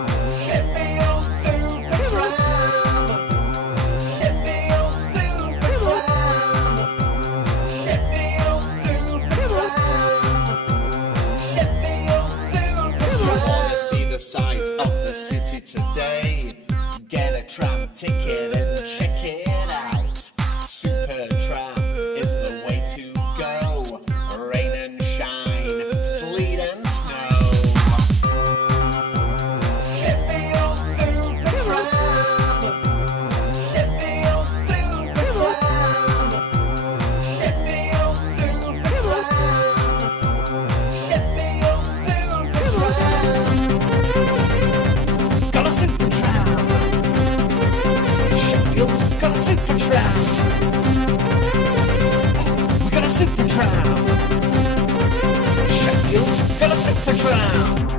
Sheffield Super Tram. Sheffield Super Tram. Sheffield Super Tram. Sheffield Super Tram. Wanna see the size of the city today? Get a tram ticket and check it out. Super Tram is the way to go. Rain and shine, sleet and snow. Sheffield Super Tram. Sheffield Super Tram. Sheffield Super Tram. Sheffield Super Tram. Got a super tram. Sheffield's got a super tram. We got a super tram. Sheffield's got a super tram.